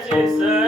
Jesus.